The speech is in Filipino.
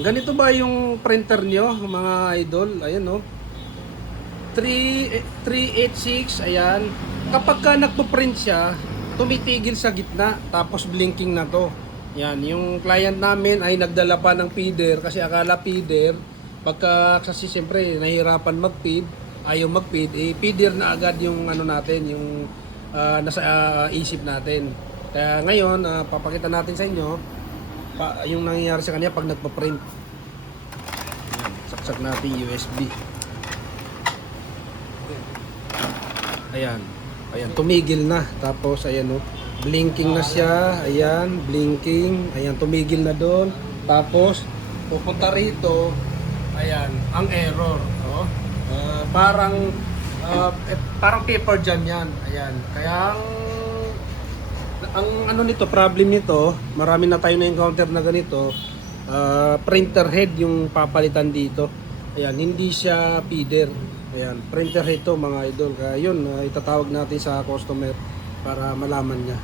Ganito ba yung printer nyo, mga idol? Ayan, no? 386, ayan. Kapag ka nagpo-print siya, tumitigil sa gitna, tapos blinking na to. Yan, yung client namin ay nagdala pa ng feeder kasi akala feeder. Kasi siyempre nahihirapan mag-feed, ayaw mag-feed, feeder na agad yung ano natin, yung nasa isip natin. Kaya ngayon, papakita natin sa inyo yung nangyayari sa kanya pag nagpa-print. Ayan, saksak natin USB. Ayan. Ayan, tumigil na. Tapos ayan, oh, blinking na siya. Ayan, blinking. Ayan, tumigil na doon. Tapos pupunta rito. Ayan, ang error, oh. Parang paper jam 'yan. Ayan. Kaya ang ano nito, problem nito, marami na tayo na encounter na ganito. Printer head yung papalitan dito. Ayan, hindi siya feeder. Ayan, printer head to mga idol. Kaya yun, itatawag natin sa customer para malaman niya.